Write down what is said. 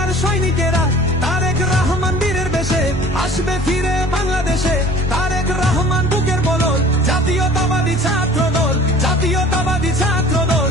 দুনিয়ার সৈনিকেরা তারেক রহমান বীরের বেশে আসবে ফিরে বাংলাদেশে। তারেক রহমান বুকের বলল জাতীয়তাবাদী ছাত্র দল, জাতীয়তাবাদী ছাত্র দল।